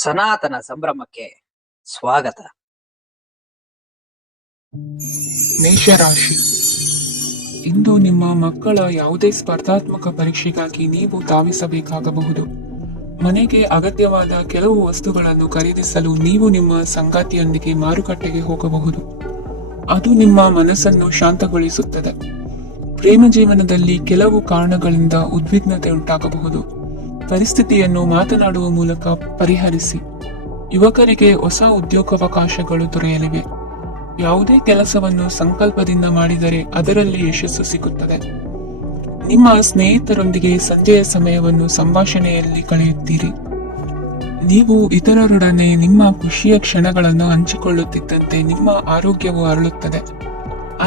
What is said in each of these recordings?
ಸನಾತನ ಸಂಭ್ರಮಕ್ಕೆ ಸ್ವಾಗತ. ಮೇಷರಾಶಿ. ಇಂದು ನಿಮ್ಮ ಮಕ್ಕಳ ಯಾವುದೇ ಸ್ಪರ್ಧಾತ್ಮಕ ಪರೀಕ್ಷೆಗಾಗಿ ನೀವು ಧಾವಿಸಬೇಕಾಗಬಹುದು. ಮನೆಗೆ ಅಗತ್ಯವಾದ ಕೆಲವು ವಸ್ತುಗಳನ್ನು ಖರೀದಿಸಲು ನೀವು ನಿಮ್ಮ ಸಂಗಾತಿಯೊಂದಿಗೆ ಮಾರುಕಟ್ಟೆಗೆ ಹೋಗಬಹುದು. ಅದು ನಿಮ್ಮ ಮನಸ್ಸನ್ನು ಶಾಂತಗೊಳಿಸುತ್ತದೆ. ಪ್ರೇಮ ಜೀವನದಲ್ಲಿ ಕೆಲವು ಕಾರಣಗಳಿಂದ ಉದ್ವಿಗ್ನತೆ ಉಂಟಾಗಬಹುದು. ಪರಿಸ್ಥಿತಿಯನ್ನು ಮಾತನಾಡುವ ಮೂಲಕ ಪರಿಹರಿಸಿ. ಯುವಕರಿಗೆ ಹೊಸ ಉದ್ಯೋಗಾವಕಾಶಗಳು ದೊರೆಯಲಿವೆ. ಯಾವುದೇ ಕೆಲಸವನ್ನು ಸಂಕಲ್ಪದಿಂದ ಮಾಡಿದರೆ ಅದರಲ್ಲಿ ಯಶಸ್ಸು ಸಿಗುತ್ತದೆ. ನಿಮ್ಮ ಸ್ನೇಹಿತರೊಂದಿಗೆ ಸಂಜೆಯ ಸಮಯವನ್ನು ಸಂಭಾಷಣೆಯಲ್ಲಿ ಕಳೆಯುತ್ತೀರಿ. ನೀವು ಇತರರೊಡನೆ ನಿಮ್ಮ ಖುಷಿಯ ಕ್ಷಣಗಳನ್ನು ಹಂಚಿಕೊಳ್ಳುತ್ತಿದ್ದಂತೆ ನಿಮ್ಮ ಆರೋಗ್ಯವು ಅರಳುತ್ತದೆ.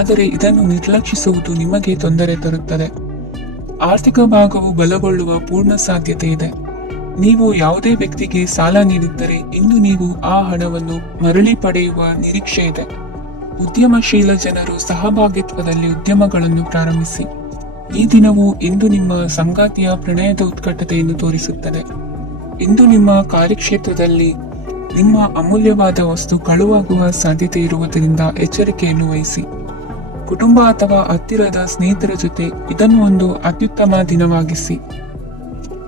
ಆದರೆ ಇದನ್ನು ನಿರ್ಲಕ್ಷಿಸುವುದು ನಿಮಗೆ ತೊಂದರೆ ತರುತ್ತದೆ. ಆರ್ಥಿಕ ಭಾಗವು ಬಲಗೊಳ್ಳುವ ಪೂರ್ಣ ಸಾಧ್ಯತೆ ಇದೆ. ನೀವು ಯಾವುದೇ ವ್ಯಕ್ತಿಗೆ ಸಾಲ ನೀಡಿದ್ದರೆ ಇಂದು ನೀವು ಆ ಹಣವನ್ನು ಮರಳಿ ಪಡೆಯುವ ನಿರೀಕ್ಷೆ ಇದೆ. ಉದ್ಯಮಶೀಲ ಜನರು ಸಹಭಾಗಿತ್ವದಲ್ಲಿ ಉದ್ಯಮಗಳನ್ನು ಪ್ರಾರಂಭಿಸಿ. ಈ ದಿನವು ಇಂದು ನಿಮ್ಮ ಸಂಗಾತಿಯ ಪ್ರಣಯದ ಉತ್ಕಟತೆಯನ್ನು ತೋರಿಸುತ್ತದೆ. ಇಂದು ನಿಮ್ಮ ಕಾರ್ಯಕ್ಷೇತ್ರದಲ್ಲಿ ನಿಮ್ಮ ಅಮೂಲ್ಯವಾದ ವಸ್ತು ಕಳುವಾಗುವ ಸಾಧ್ಯತೆ ಇರುವುದರಿಂದ ಎಚ್ಚರಿಕೆಯನ್ನು ವಹಿಸಿ. ಕುಟುಂಬ ಅಥವಾ ಹತ್ತಿರದ ಸ್ನೇಹಿತರ ಜೊತೆ ಇದನ್ನು ಒಂದು ಅತ್ಯುತ್ತಮ ದಿನವಾಗಿಸಿ.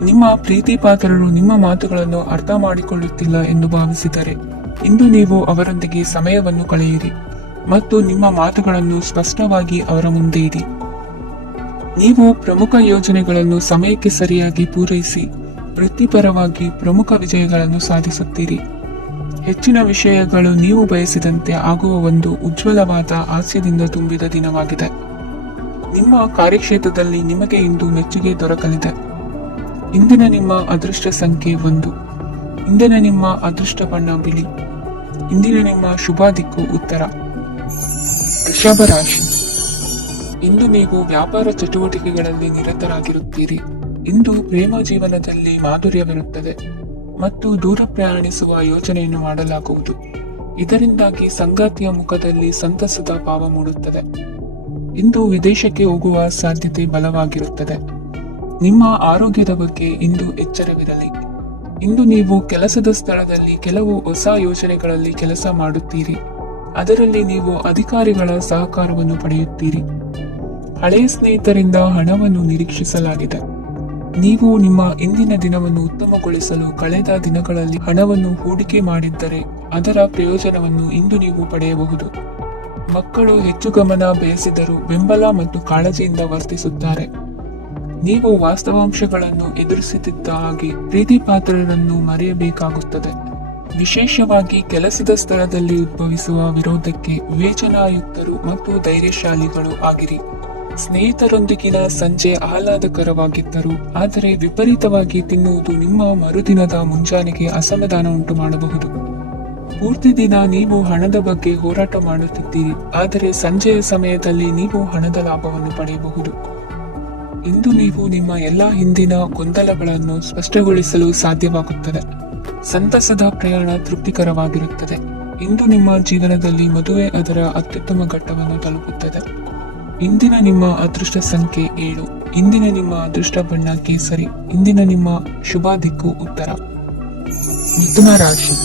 ನಿಮ್ಮ ಪ್ರೀತಿ ಪಾತ್ರರು ನಿಮ್ಮ ಮಾತುಗಳನ್ನು ಅರ್ಥ ಮಾಡಿಕೊಳ್ಳುತ್ತಿಲ್ಲ ಎಂದು ಭಾವಿಸಿದರೆ ಇಂದು ನೀವು ಅವರೊಂದಿಗೆ ಸಮಯವನ್ನು ಕಳೆಯಿರಿ ಮತ್ತು ನಿಮ್ಮ ಮಾತುಗಳನ್ನು ಸ್ಪಷ್ಟವಾಗಿ ಅವರ ಮುಂದೆ ಇಡಿ. ನೀವು ಪ್ರಮುಖ ಯೋಜನೆಗಳನ್ನು ಸಮಯಕ್ಕೆ ಸರಿಯಾಗಿ ಪೂರೈಸಿ ವೃತ್ತಿಪರವಾಗಿ ಪ್ರಮುಖ ವಿಜಯಗಳನ್ನು ಸಾಧಿಸುತ್ತೀರಿ. ಹೆಚ್ಚಿನ ವಿಷಯಗಳು ನೀವು ಬಯಸಿದಂತೆ ಆಗುವ ಒಂದು ಉಜ್ವಲವಾದ ಹಾಸ್ಯದಿಂದ ತುಂಬಿದ ದಿನವಾಗಿದೆ. ನಿಮ್ಮ ಕಾರ್ಯಕ್ಷೇತ್ರದಲ್ಲಿ ನಿಮಗೆ ಇಂದು ಮೆಚ್ಚುಗೆ ದೊರಕಲಿದೆ. ಇಂದಿನ ನಿಮ್ಮ ಅದೃಷ್ಟ ಸಂಖ್ಯೆ 1. ಇಂದಿನ ನಿಮ್ಮ ಅದೃಷ್ಟ ಬಣ್ಣ ಬಿಳಿ. ಇಂದಿನ ನಿಮ್ಮ ಶುಭ ದಿಕ್ಕು ಉತ್ತರ. ವೃಷಭ ರಾಶಿ. ಇಂದು ನೀವು ವ್ಯಾಪಾರ ಚಟುವಟಿಕೆಗಳಲ್ಲಿ ನಿರತರಾಗಿರುತ್ತೀರಿ. ಇಂದು ಪ್ರೇಮ ಜೀವನದಲ್ಲಿ ಮಾಧುರ್ಯವಿರುತ್ತದೆ ಮತ್ತು ದೂರ ಪ್ರಯಾಣಿಸುವ ಯೋಜನೆಯನ್ನು ಮಾಡಲಾಗುವುದು. ಇದರಿಂದಾಗಿ ಸಂಗಾತಿಯ ಮುಖದಲ್ಲಿ ಸಂತಸದ ಭಾವ ಮೂಡುತ್ತದೆ. ಇಂದು ವಿದೇಶಕ್ಕೆ ಹೋಗುವ ಸಾಧ್ಯತೆ ಬಲವಾಗಿರುತ್ತದೆ. ನಿಮ್ಮ ಆರೋಗ್ಯದ ಬಗ್ಗೆ ಇಂದು ಎಚ್ಚರವಿರಲಿ. ಇಂದು ನೀವು ಕೆಲಸದ ಸ್ಥಳದಲ್ಲಿ ಕೆಲವು ಹೊಸ ಯೋಜನೆಗಳಲ್ಲಿ ಕೆಲಸ ಮಾಡುತ್ತೀರಿ. ಅದರಲ್ಲಿ ನೀವು ಅಧಿಕಾರಿಗಳ ಸಹಕಾರವನ್ನು ಪಡೆಯುತ್ತೀರಿ. ಹಳೆಯ ಸ್ನೇಹಿತರಿಂದ ಹಣವನ್ನು ನಿರೀಕ್ಷಿಸಲಾಗಿದೆ. ನೀವು ನಿಮ್ಮ ಇಂದಿನ ದಿನವನ್ನು ಉತ್ತಮಗೊಳಿಸಲು ಕಳೆದ ದಿನಗಳಲ್ಲಿ ಹಣವನ್ನು ಹೂಡಿಕೆ ಮಾಡಿದ್ದರೆ ಅದರ ಪ್ರಯೋಜನವನ್ನು ಇಂದು ನೀವು ಪಡೆಯಬಹುದು. ಮಕ್ಕಳು ಹೆಚ್ಚು ಗಮನ ಬಯಸಿದರೂ ಬೆಂಬಲ ಮತ್ತು ಕಾಳಜಿಯಿಂದ ವರ್ತಿಸುತ್ತಾರೆ. ನೀವು ವಾಸ್ತವಾಂಶಗಳನ್ನು ಎದುರಿಸುತ್ತಿದ್ದ ಹಾಗೆ ಪ್ರೀತಿ ಪಾತ್ರರನ್ನು ಮರೆಯಬೇಕಾಗುತ್ತದೆ. ವಿಶೇಷವಾಗಿ ಕೆಲಸದ ಸ್ಥಳದಲ್ಲಿ ಉದ್ಭವಿಸುವ ವಿರೋಧಕ್ಕೆ ವಿವೇಚನಾಯುಕ್ತರು ಮತ್ತು ಧೈರ್ಯಶಾಲಿಗಳು ಆಗಿರಿ. ಸ್ನೇಹಿತರೊಂದಿಗಿನ ಸಂಜೆ ಆಹ್ಲಾದಕರವಾಗಿದ್ದರು, ಆದರೆ ವಿಪರೀತವಾಗಿ ತಿನ್ನುವುದು ನಿಮ್ಮ ಮರುದಿನದ ಮುಂಜಾನೆಗೆ ಅಸಮಾಧಾನ ಉಂಟು ಮಾಡಬಹುದು. ಪೂರ್ತಿ ದಿನ ನೀವು ಹಣದ ಬಗ್ಗೆ ಹೋರಾಟ ಮಾಡುತ್ತಿದ್ದೀರಿ, ಆದರೆ ಸಂಜೆಯ ಸಮಯದಲ್ಲಿ ನೀವು ಹಣದ ಲಾಭವನ್ನು ಪಡೆಯಬಹುದು. ಇಂದು ನೀವು ನಿಮ್ಮ ಎಲ್ಲ ಹಿಂದಿನ ಗೊಂದಲಗಳನ್ನು ಸ್ಪಷ್ಟಗೊಳಿಸಲು ಸಾಧ್ಯವಾಗುತ್ತದೆ. ಸಂತಸದ ಪ್ರಯಾಣ ತೃಪ್ತಿಕರವಾಗಿರುತ್ತದೆ. ಇಂದು ನಿಮ್ಮ ಜೀವನದಲ್ಲಿ ಮದುವೆ ಅದರ ಅತ್ಯುತ್ತಮ ಘಟ್ಟವನ್ನು ತಲುಪುತ್ತದೆ. ಇಂದಿನ ನಿಮ್ಮ ಅದೃಷ್ಟ ಸಂಖ್ಯೆ 7. ಇಂದಿನ ನಿಮ್ಮ ಅದೃಷ್ಟ ಬಣ್ಣ ಕೇಸರಿ. ಇಂದಿನ ನಿಮ್ಮ ಶುಭ ದಿಕ್ಕು ಉತ್ತರ. ಮಿಥುನ ರಾಶಿ.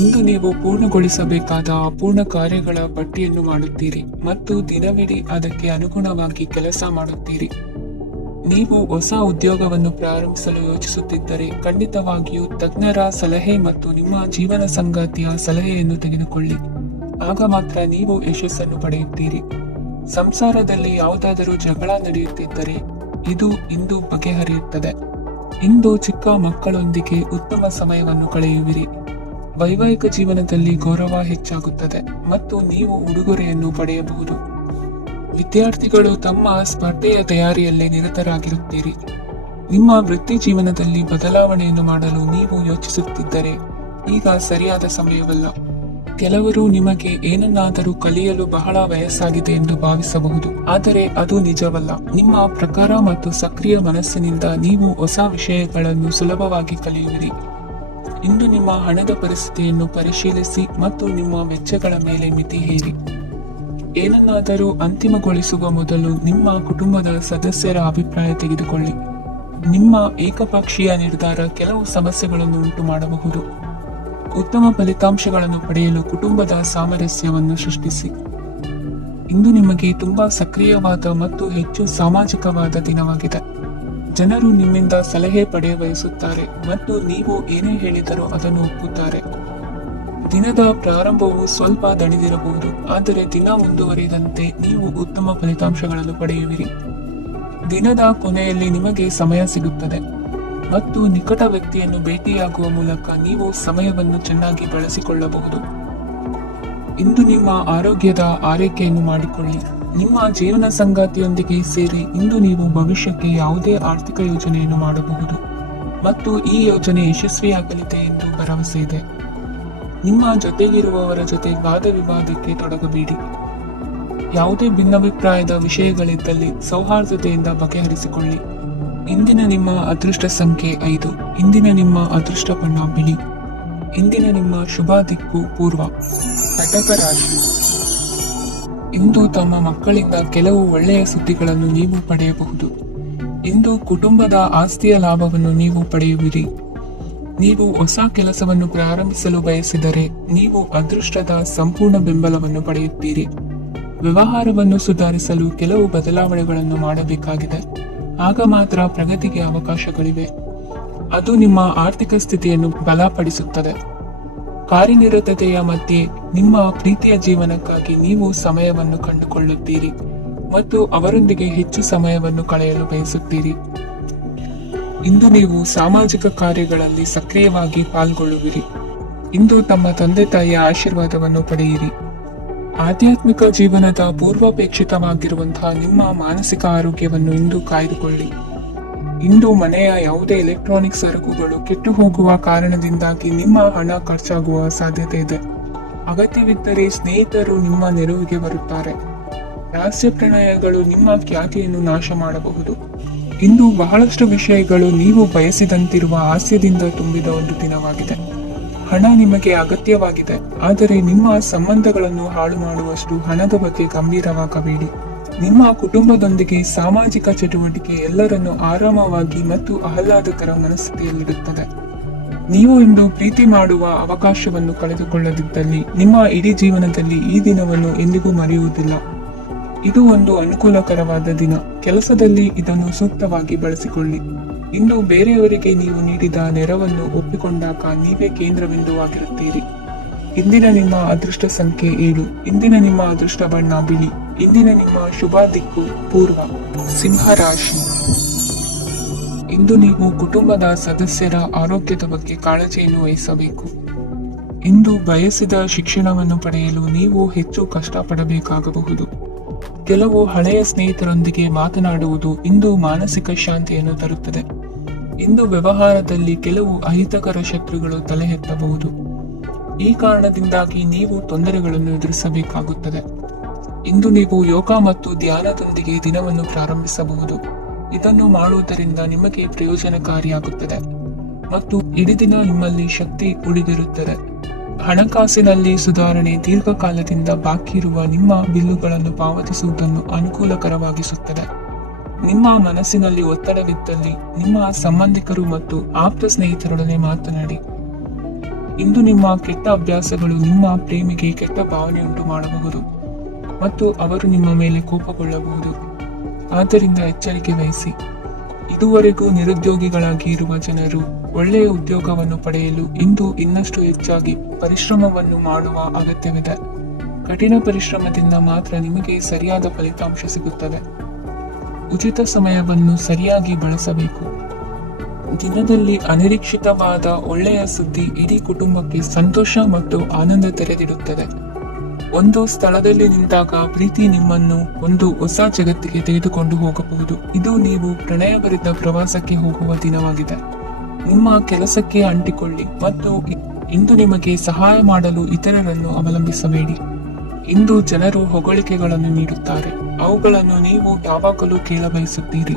ಇಂದು ನೀವು ಪೂರ್ಣಗೊಳಿಸಬೇಕಾದ ಅಪೂರ್ಣ ಕಾರ್ಯಗಳ ಪಟ್ಟಿಯನ್ನು ಮಾಡುತ್ತೀರಿ ಮತ್ತು ದಿನವಿಡೀ ಅದಕ್ಕೆ ಅನುಗುಣವಾಗಿ ಕೆಲಸ ಮಾಡುತ್ತೀರಿ. ನೀವು ಹೊಸ ಉದ್ಯೋಗವನ್ನು ಪ್ರಾರಂಭಿಸಲು ಯೋಚಿಸುತ್ತಿದ್ದರೆ ಖಂಡಿತವಾಗಿಯೂ ತಜ್ಞರ ಸಲಹೆ ಮತ್ತು ನಿಮ್ಮ ಜೀವನ ಸಂಗಾತಿಯ ಸಲಹೆಯನ್ನು ತೆಗೆದುಕೊಳ್ಳಿ. ಆಗ ಮಾತ್ರ ನೀವು ಯಶಸ್ಸನ್ನು ಪಡೆಯುತ್ತೀರಿ. ಸಂಸಾರದಲ್ಲಿ ಯಾವುದಾದರೂ ಜಗಳ ನಡೆಯುತ್ತಿದ್ದರೆ ಇದು ಇಂದು ಬಗೆಹರಿಯುತ್ತದೆ. ಇಂದು ಚಿಕ್ಕ ಮಕ್ಕಳೊಂದಿಗೆ ಉತ್ತಮ ಸಮಯವನ್ನು ಕಳೆಯುವಿರಿ. ವೈವಾಹಿಕ ಜೀವನದಲ್ಲಿ ಗೌರವ ಹೆಚ್ಚಾಗುತ್ತದೆ ಮತ್ತು ನೀವು ಉಡುಗೊರೆಯನ್ನು ಪಡೆಯಬಹುದು. ವಿದ್ಯಾರ್ಥಿಗಳು ತಮ್ಮ ಸ್ಪರ್ಧೆಯ ತಯಾರಿಯಲ್ಲಿ ನಿರತರಾಗಿರುತ್ತೀರಿ. ನಿಮ್ಮ ವೃತ್ತಿ ಜೀವನದಲ್ಲಿ ಬದಲಾವಣೆಯನ್ನು ಮಾಡಲು ನೀವು ಯೋಚಿಸುತ್ತಿದ್ದರೆ ಈಗ ಸರಿಯಾದ ಸಮಯವಲ್ಲ. ಕೆಲವರು ನಿಮಗೆ ಏನನ್ನಾದರೂ ಕಲಿಯಲು ಬಹಳ ವಯಸ್ಸಾಗಿದೆ ಎಂದು ಭಾವಿಸಬಹುದು, ಆದರೆ ಅದು ನಿಜವಲ್ಲ. ನಿಮ್ಮ ಪ್ರಕಾರ ಮತ್ತು ಸಕ್ರಿಯ ಮನಸ್ಸಿನಿಂದ ನೀವು ಹೊಸ ವಿಷಯಗಳನ್ನು ಸುಲಭವಾಗಿ ಕಲಿಯುವಿರಿ. ಇಂದು ನಿಮ್ಮ ಹಣದ ಪರಿಸ್ಥಿತಿಯನ್ನು ಪರಿಶೀಲಿಸಿ ಮತ್ತು ನಿಮ್ಮ ವೆಚ್ಚಗಳ ಮೇಲೆ ಮಿತಿ ಹೇರಿ. ಏನನ್ನಾದರೂ ಅಂತಿಮಗೊಳಿಸುವ ಮೊದಲು ನಿಮ್ಮ ಕುಟುಂಬದ ಸದಸ್ಯರ ಅಭಿಪ್ರಾಯ ತೆಗೆದುಕೊಳ್ಳಿ. ನಿಮ್ಮ ಏಕಪಕ್ಷೀಯ ನಿರ್ಧಾರ ಕೆಲವು ಸಮಸ್ಯೆಗಳನ್ನು ಉಂಟು ಮಾಡಬಹುದು. ಉತ್ತಮ ಫಲಿತಾಂಶಗಳನ್ನು ಪಡೆಯಲು ಕುಟುಂಬದ ಸಾಮರಸ್ಯವನ್ನು ಸೃಷ್ಟಿಸಿ. ಇಂದು ನಿಮಗೆ ತುಂಬಾ ಸಕ್ರಿಯವಾದ ಮತ್ತು ಹೆಚ್ಚು ಸಾಮಾಜಿಕವಾದ ದಿನವಾಗಿದೆ. ಜನರು ನಿಮ್ಮಿಂದ ಸಲಹೆ ಪಡೆಯ ಬಯಸುತ್ತಾರೆ ಮತ್ತು ನೀವು ಏನೇ ಹೇಳಿದರೂ ಅದನ್ನು ಒಪ್ಪುತ್ತಾರೆ. ದಿನದ ಪ್ರಾರಂಭವು ಸ್ವಲ್ಪ ದಣಿದಿರಬಹುದು, ಆದರೆ ದಿನ ಮುಂದುವರಿದಂತೆ ನೀವು ಉತ್ತಮ ಫಲಿತಾಂಶಗಳನ್ನು ಪಡೆಯುವಿರಿ. ದಿನದ ಕೊನೆಯಲ್ಲಿ ನಿಮಗೆ ಸಮಯ ಸಿಗುತ್ತದೆ ಮತ್ತು ನಿಕಟ ವ್ಯಕ್ತಿಯನ್ನು ಭೇಟಿಯಾಗುವ ಮೂಲಕ ನೀವು ಸಮಯವನ್ನು ಚೆನ್ನಾಗಿ ಬಳಸಿಕೊಳ್ಳಬಹುದು. ಇಂದು ನಿಮ್ಮ ಆರೋಗ್ಯದ ಆರೈಕೆಯನ್ನು ಮಾಡಿಕೊಳ್ಳಿ. ನಿಮ್ಮ ಜೀವನ ಸಂಗಾತಿಯೊಂದಿಗೆ ಸೇರಿ ಇಂದು ನೀವು ಭವಿಷ್ಯಕ್ಕೆ ಯಾವುದೇ ಆರ್ಥಿಕ ಯೋಜನೆಯನ್ನು ಮಾಡಬಹುದು ಮತ್ತು ಈ ಯೋಜನೆ ಯಶಸ್ವಿಯಾಗಲಿದೆ ಎಂದು ಭರವಸೆ ಇದೆ. ನಿಮ್ಮ ಜೊತೆಗಿರುವವರ ಜೊತೆ ವಾದ ವಿವಾದಕ್ಕೆ ತೊಡಗಬೇಡಿ. ಯಾವುದೇ ಭಿನ್ನಾಭಿಪ್ರಾಯದ ವಿಷಯಗಳಿದ್ದಲ್ಲಿ ಸೌಹಾರ್ದತೆಯಿಂದ ಬಗೆಹರಿಸಿಕೊಳ್ಳಿ. ಇಂದಿನ ನಿಮ್ಮ ಅದೃಷ್ಟ ಸಂಖ್ಯೆ 5. ಇಂದಿನ ನಿಮ್ಮ ಅದೃಷ್ಟ ಬಣ್ಣ ಬಿಳಿ. ಇಂದಿನ ನಿಮ್ಮ ಶುಭ ದಿಕ್ಕು ಪೂರ್ವ. ಕಟಕ ರಾಶಿ. ಇಂದು ತಮ್ಮ ಮಕ್ಕಳಿಂದ ಕೆಲವು ಒಳ್ಳೆಯ ಸುದ್ದಿಗಳನ್ನು ನೀವು ಪಡೆಯಬಹುದು. ಇಂದು ಕುಟುಂಬದ ಆಸ್ತಿಯ ಲಾಭವನ್ನು ನೀವು ಪಡೆಯುವಿರಿ. ನೀವು ಹೊಸ ಕೆಲಸವನ್ನು ಪ್ರಾರಂಭಿಸಲು ಬಯಸಿದರೆ ನೀವು ಅದೃಷ್ಟದ ಸಂಪೂರ್ಣ ಬೆಂಬಲವನ್ನು ಪಡೆಯುತ್ತೀರಿ. ವ್ಯವಹಾರವನ್ನು ಸುಧಾರಿಸಲು ಕೆಲವು ಬದಲಾವಣೆಗಳನ್ನು ಮಾಡಬೇಕಾಗಿದೆ. ಆಗ ಮಾತ್ರ ಪ್ರಗತಿಗೆ ಅವಕಾಶಗಳಿವೆ. ಅದು ನಿಮ್ಮ ಆರ್ಥಿಕ ಸ್ಥಿತಿಯನ್ನು ಬಲಪಡಿಸುತ್ತದೆ. ಕಾರ್ಯನಿರತತೆಯ ಮಧ್ಯೆ ನಿಮ್ಮ ಪ್ರೀತಿಯ ಜೀವನಕ್ಕಾಗಿ ನೀವು ಸಮಯವನ್ನು ಕಂಡುಕೊಳ್ಳುತ್ತೀರಿ ಮತ್ತು ಅವರೊಂದಿಗೆ ಹೆಚ್ಚು ಸಮಯವನ್ನು ಕಳೆಯಲು ಬಯಸುತ್ತೀರಿ. ಇಂದು ನೀವು ಸಾಮಾಜಿಕ ಕಾರ್ಯಗಳಲ್ಲಿ ಸಕ್ರಿಯವಾಗಿ ಪಾಲ್ಗೊಳ್ಳುವಿರಿ. ಇಂದು ತಮ್ಮ ತಂದೆ ತಾಯಿಯ ಆಶೀರ್ವಾದವನ್ನು ಪಡೆಯಿರಿ. ಆಧ್ಯಾತ್ಮಿಕ ಜೀವನದ ಪೂರ್ವಾಪೇಕ್ಷಿತವಾಗಿರುವಂತಹ ನಿಮ್ಮ ಮಾನಸಿಕ ಆರೋಗ್ಯವನ್ನು ಇಂದು ಕಾಯ್ದುಕೊಳ್ಳಿ. ಇಂದು ಮನೆಯ ಯಾವುದೇ ಎಲೆಕ್ಟ್ರಾನಿಕ್ ಸರಕುಗಳು ಕೆಟ್ಟು ಹೋಗುವ ಕಾರಣದಿಂದಾಗಿ ನಿಮ್ಮ ಹಣ ಖರ್ಚಾಗುವ ಸಾಧ್ಯತೆ ಇದೆ. ಅಗತ್ಯವಿದ್ದರೆ ಸ್ನೇಹಿತರು ನಿಮ್ಮ ನೆರವಿಗೆ ಬರುತ್ತಾರೆ. ರಹಸ್ಯ ಪ್ರಣಯಗಳು ನಿಮ್ಮ ಖ್ಯಾತಿಯನ್ನು ನಾಶ ಮಾಡಬಹುದು. ಇಂದು ಬಹಳಷ್ಟು ವಿಷಯಗಳು ನೀವು ಬಯಸಿದಂತಿರುವ ಹಾಸ್ಯದಿಂದ ತುಂಬಿದ ಒಂದು ದಿನವಾಗಿದೆ. ಹಣ ನಿಮಗೆ ಅಗತ್ಯವಾಗಿದೆ, ಆದರೆ ನಿಮ್ಮ ಸಂಬಂಧಗಳನ್ನು ಹಾಳು ಮಾಡುವಷ್ಟು ಹಣದ ಬಗ್ಗೆ ಗಂಭೀರವಾಗಬೇಡಿ. ನಿಮ್ಮ ಕುಟುಂಬದೊಂದಿಗೆ ಸಾಮಾಜಿಕ ಚಟುವಟಿಕೆ ಎಲ್ಲರನ್ನು ಆರಾಮವಾಗಿ ಮತ್ತು ಆಹ್ಲಾದಕರ ಮನಸ್ಥಿತಿಯಲ್ಲಿಡುತ್ತದೆ. ನೀವು ಇಂದು ಪ್ರೀತಿ ಮಾಡುವ ಅವಕಾಶವನ್ನು ಕಳೆದುಕೊಳ್ಳದಿದ್ದಲ್ಲಿ ನಿಮ್ಮ ಇಡೀ ಜೀವನದಲ್ಲಿ ಈ ದಿನವನ್ನು ಎಂದಿಗೂ ಮರೆಯುವುದಿಲ್ಲ. ಇದು ಒಂದು ಅನುಕೂಲಕರವಾದ ದಿನ. ಕೆಲಸದಲ್ಲಿ ಇದನ್ನು ಸೂಕ್ತವಾಗಿ ಬಳಸಿಕೊಳ್ಳಿ. ಇಂದು ಬೇರೆಯವರಿಗೆ ನೀವು ನೀಡಿದ ನೆರವನ್ನು ಒಪ್ಪಿಕೊಂಡಾಗ ನೀವೇ ಕೇಂದ್ರಬಿಂದುವಾಗಿರುತ್ತೀರಿ. ಇಂದಿನ ನಿಮ್ಮ ಅದೃಷ್ಟ ಸಂಖ್ಯೆ 7. ಇಂದಿನ ನಿಮ್ಮ ಅದೃಷ್ಟ ಬಣ್ಣ ಬಿಳಿ. ಇಂದಿನ ನಿಮ್ಮ ಶುಭ ದಿಕ್ಕು ಪೂರ್ವ. ಸಿಂಹ ರಾಶಿ. ಇಂದು ನೀವು ಕುಟುಂಬದ ಸದಸ್ಯರ ಆರೋಗ್ಯದ ಬಗ್ಗೆ ಕಾಳಜಿಯನ್ನು ವಹಿಸಬೇಕು. ಇಂದು ಬಯಸಿದ ಶಿಕ್ಷಣವನ್ನು ಪಡೆಯಲು ನೀವು ಹೆಚ್ಚು ಕಷ್ಟಪಡಬೇಕಾಗಬಹುದು. ಕೆಲವು ಹಳೆಯ ಸ್ನೇಹಿತರೊಂದಿಗೆ ಮಾತನಾಡುವುದು ಇಂದು ಮಾನಸಿಕ ಶಾಂತಿಯನ್ನು ತರುತ್ತದೆ. ಇಂದು ವ್ಯವಹಾರದಲ್ಲಿ ಕೆಲವು ಅಹಿತಕರ ಶತ್ರುಗಳು ತಲೆ ಎತ್ತಬಹುದು. ಈ ಕಾರಣದಿಂದಾಗಿ ನೀವು ತೊಂದರೆಗಳನ್ನು ಎದುರಿಸಬೇಕಾಗುತ್ತದೆ. ಇಂದು ನೀವು ಯೋಗ ಮತ್ತು ಧ್ಯಾನದೊಂದಿಗೆ ದಿನವನ್ನು ಪ್ರಾರಂಭಿಸಬಹುದು. ಇದನ್ನು ಮಾಡುವುದರಿಂದ ನಿಮಗೆ ಪ್ರಯೋಜನಕಾರಿಯಾಗುತ್ತದೆ ಮತ್ತು ಇಡೀ ದಿನ ನಿಮ್ಮಲ್ಲಿ ಶಕ್ತಿ ಉಳಿದಿರುತ್ತದೆ. ಹಣಕಾಸಿನಲ್ಲಿ ಸುಧಾರಣೆ ದೀರ್ಘಕಾಲದಿಂದ ಬಾಕಿ ಇರುವ ನಿಮ್ಮ ಬಿಲ್ಲುಗಳನ್ನು ಪಾವತಿಸುವುದನ್ನು ಅನುಕೂಲಕರವಾಗಿಸುತ್ತದೆ. ನಿಮ್ಮ ಮನಸ್ಸಿನಲ್ಲಿ ಒತ್ತಡವಿದ್ದಲ್ಲಿ ನಿಮ್ಮ ಸಂಬಂಧಿಕರು ಮತ್ತು ಆಪ್ತ ಸ್ನೇಹಿತರೊಡನೆ ಮಾತನಾಡಿ. ಇಂದು ನಿಮ್ಮ ಕೆಟ್ಟ ಅಭ್ಯಾಸಗಳು ನಿಮ್ಮ ಪ್ರೇಮಿಗೆ ಕೆಟ್ಟ ಭಾವನೆಯುಂಟು ಮಾಡಬಹುದು ಮತ್ತು ಅವರು ನಿಮ್ಮ ಮೇಲೆ ಕೋಪಗೊಳ್ಳಬಹುದು. ಆದ್ದರಿಂದ ಎಚ್ಚರಿಕೆ ವಹಿಸಿ. ಇದುವರೆಗೂ ನಿರುದ್ಯೋಗಿಗಳಾಗಿ ಇರುವ ಜನರು ಒಳ್ಳೆಯ ಉದ್ಯೋಗವನ್ನು ಪಡೆಯಲು ಇಂದು ಇನ್ನಷ್ಟು ಹೆಚ್ಚಾಗಿ ಪರಿಶ್ರಮವನ್ನು ಮಾಡುವ ಅಗತ್ಯವಿದೆ. ಕಠಿಣ ಪರಿಶ್ರಮದಿಂದ ಮಾತ್ರ ನಿಮಗೆ ಸರಿಯಾದ ಫಲಿತಾಂಶ ಸಿಗುತ್ತದೆ. ಉಚಿತ ಸಮಯವನ್ನು ಸರಿಯಾಗಿ ಬಳಸಬೇಕು. ದಿನದಲ್ಲಿ ಅನಿರೀಕ್ಷಿತವಾದ ಒಳ್ಳೆಯ ಸುದ್ದಿ ಇಡೀ ಕುಟುಂಬಕ್ಕೆ ಸಂತೋಷ ಮತ್ತು ಆನಂದ ತೆರೆದಿಡುತ್ತದೆ. ಒಂದು ಸ್ಥಳದಲ್ಲಿ ನಿಂತಾಗ ಪ್ರೀತಿ ನಿಮ್ಮನ್ನು ಒಂದು ಹೊಸ ಜಗತ್ತಿಗೆ ತೆಗೆದುಕೊಂಡು ಹೋಗಬಹುದು. ಇದು ನೀವು ಪ್ರಣಯಭರಿತ ಪ್ರವಾಸಕ್ಕೆ ಹೋಗುವ ದಿನವಾಗಿದೆ. ನಿಮ್ಮ ಕೆಲಸಕ್ಕೆ ಅಂಟಿಕೊಳ್ಳಿ ಮತ್ತು ಇಂದು ನಿಮಗೆ ಸಹಾಯ ಮಾಡಲು ಇತರರನ್ನು ಅವಲಂಬಿಸಬೇಡಿ. ಇಂದು ಜನರು ಹೊಗಳಿಕೆಗಳನ್ನು ನೀಡುತ್ತಾರೆ. ಅವುಗಳನ್ನು ನೀವು ಯಾವಾಗಲೂ ಕೇಳಬಯಸುತ್ತೀರಿ.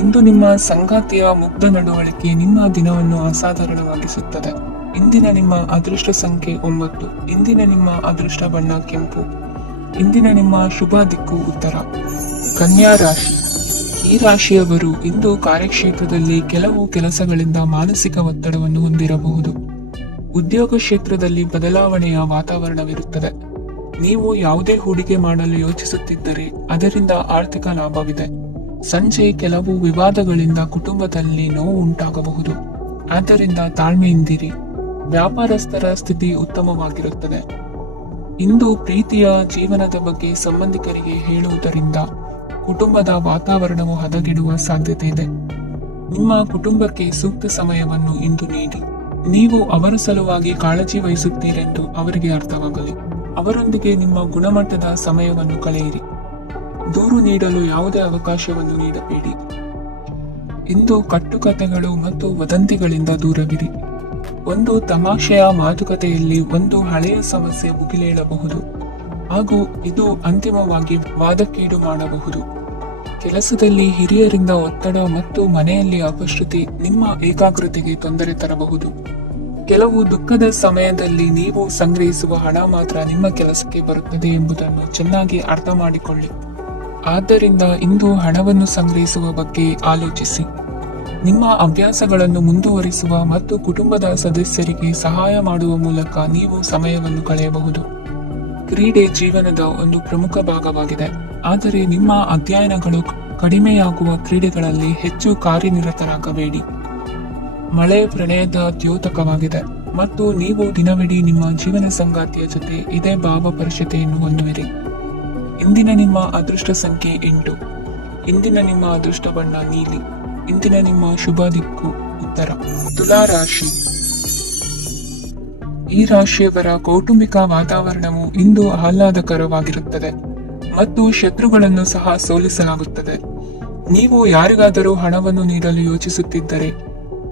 ಇಂದು ನಿಮ್ಮ ಸಂಗಾತಿಯ ಮುಗ್ಧ ನಡವಳಿಕೆ ನಿಮ್ಮ ದಿನವನ್ನು ಅಸಾಧಾರಣವಾಗಿಸುತ್ತದೆ. ಇಂದಿನ ನಿಮ್ಮ ಅದೃಷ್ಟ ಸಂಖ್ಯೆ 9. ಇಂದಿನ ನಿಮ್ಮ ಅದೃಷ್ಟ ಬಣ್ಣ ಕೆಂಪು. ಇಂದಿನ ನಿಮ್ಮ ಶುಭ ದಿಕ್ಕು ಉತ್ತರ. ಕನ್ಯಾ ರಾಶಿ. ಈ ರಾಶಿಯವರು ಇಂದು ಕಾರ್ಯಕ್ಷೇತ್ರದಲ್ಲಿ ಕೆಲವು ಕೆಲಸಗಳಿಂದ ಮಾನಸಿಕ ಒತ್ತಡವನ್ನು ಹೊಂದಿರಬಹುದು. ಉದ್ಯೋಗ ಕ್ಷೇತ್ರದಲ್ಲಿ ಬದಲಾವಣೆಯ ವಾತಾವರಣವಿರುತ್ತದೆ. ನೀವು ಯಾವುದೇ ಹೂಡಿಕೆ ಮಾಡಲು ಯೋಚಿಸುತ್ತಿದ್ದರೆ ಅದರಿಂದ ಆರ್ಥಿಕ ಲಾಭವಿದೆ. ಸಂಜೆ ಕೆಲವು ವಿವಾದಗಳಿಂದ ಕುಟುಂಬದಲ್ಲಿ ನೋವು ಉಂಟಾಗಬಹುದು. ಆದ್ದರಿಂದ ತಾಳ್ಮೆಯಿಂದಿರಿ. ವ್ಯಾಪಾರಸ್ಥರ ಸ್ಥಿತಿ ಉತ್ತಮವಾಗಿರುತ್ತದೆ. ಇಂದು ಪ್ರೀತಿಯ ಜೀವನದ ಬಗ್ಗೆ ಸಂಬಂಧಿಕರಿಗೆ ಹೇಳುವುದರಿಂದ ಕುಟುಂಬದ ವಾತಾವರಣವು ಹದಗೆಡುವ ಸಾಧ್ಯತೆ ಇದೆ. ನಿಮ್ಮ ಕುಟುಂಬಕ್ಕೆ ಸೂಕ್ತ ಸಮಯವನ್ನು ಇಂದು ನೀಡಿ. ನೀವು ಅವರ ಸಲುವಾಗಿ ಕಾಳಜಿ ವಹಿಸುತ್ತೀರೆಂದು ಅವರಿಗೆ ಅರ್ಥವಾಗಲಿ. ಅವರೊಂದಿಗೆ ನಿಮ್ಮ ಗುಣಮಟ್ಟದ ಸಮಯವನ್ನು ಕಳೆಯಿರಿ. ದೂರು ನೀಡಲು ಯಾವುದೇ ಅವಕಾಶವನ್ನು ನೀಡಬೇಡಿ. ಇಂದು ಕಟ್ಟುಕತೆಗಳು ಮತ್ತು ವದಂತಿಗಳಿಂದ ದೂರವಿರಿ. ಒಂದು ತಮಾಷೆಯ ಮಾತುಕತೆಯಲ್ಲಿ ಒಂದು ಹಳೆಯ ಸಮಸ್ಯೆ ಭುಗಿಲೇಳಬಹುದು ಹಾಗೂ ಇದು ಅಂತಿಮವಾಗಿ ವಾದಕ್ಕೀಡು ಮಾಡಬಹುದು. ಕೆಲಸದಲ್ಲಿ ಹಿರಿಯರಿಂದ ಒತ್ತಡ ಮತ್ತು ಮನೆಯಲ್ಲಿ ಅಪಶ್ರುತಿ ನಿಮ್ಮ ಏಕಾಗ್ರತೆಗೆ ತೊಂದರೆ ತರಬಹುದು. ಕೆಲವು ದುಃಖದ ಸಮಯದಲ್ಲಿ ನೀವು ಸಂಗ್ರಹಿಸುವ ಹಣ ಮಾತ್ರ ನಿಮ್ಮ ಕೆಲಸಕ್ಕೆ ಬರುತ್ತದೆ ಎಂಬುದನ್ನು ಚೆನ್ನಾಗಿ ಅರ್ಥ ಮಾಡಿಕೊಳ್ಳಿ. ಆದ್ದರಿಂದ ಇಂದು ಹಣವನ್ನು ಸಂಗ್ರಹಿಸುವ ಬಗ್ಗೆ ಆಲೋಚಿಸಿ. ನಿಮ್ಮ ಅಭ್ಯಾಸಗಳನ್ನು ಮುಂದುವರಿಸುವ ಮತ್ತು ಕುಟುಂಬದ ಸದಸ್ಯರಿಗೆ ಸಹಾಯ ಮಾಡುವ ಮೂಲಕ ನೀವು ಸಮಯವನ್ನು ಕಳೆಯಬಹುದು. ಕ್ರೀಡೆ ಜೀವನದ ಒಂದು ಪ್ರಮುಖ ಭಾಗವಾಗಿದೆ, ಆದರೆ ನಿಮ್ಮ ಅಧ್ಯಯನಗಳು ಕಡಿಮೆಯಾಗುವ ಕ್ರೀಡೆಗಳಲ್ಲಿ ಹೆಚ್ಚು ಕಾರ್ಯನಿರತರಾಗಬೇಡಿ. ಮಳೆ ಪ್ರಣಯದ ದ್ಯೋತಕವಾಗಿದೆ ಮತ್ತು ನೀವು ದಿನವಿಡೀ ನಿಮ್ಮ ಜೀವನ ಸಂಗಾತಿಯ ಜೊತೆ ಇದೇ ಭಾವಪರಿಷತೆಯನ್ನು ಹೊಂದುವಿರಿ. ಇಂದಿನ ನಿಮ್ಮ ಅದೃಷ್ಟ ಸಂಖ್ಯೆ 8. ಇಂದಿನ ನಿಮ್ಮ ಅದೃಷ್ಟ ಬಣ್ಣ ನೀಲಿ. ಇಂದಿನ ನಿಮ್ಮ ಶುಭ ದಿಕ್ಕು ಉತ್ತರ. ತುಲಾ ರಾಶಿ. ಈ ರಾಶಿಯವರ ಕೌಟುಂಬಿಕ ವಾತಾವರಣವು ಇಂದು ಆಹ್ಲಾದಕರವಾಗಿರುತ್ತದೆ ಮತ್ತು ಶತ್ರುಗಳನ್ನು ಸಹ ಸೋಲಿಸಲಾಗುತ್ತದೆ. ನೀವು ಯಾರಿಗಾದರೂ ಹಣವನ್ನು ನೀಡಲು ಯೋಚಿಸುತ್ತಿದ್ದರೆ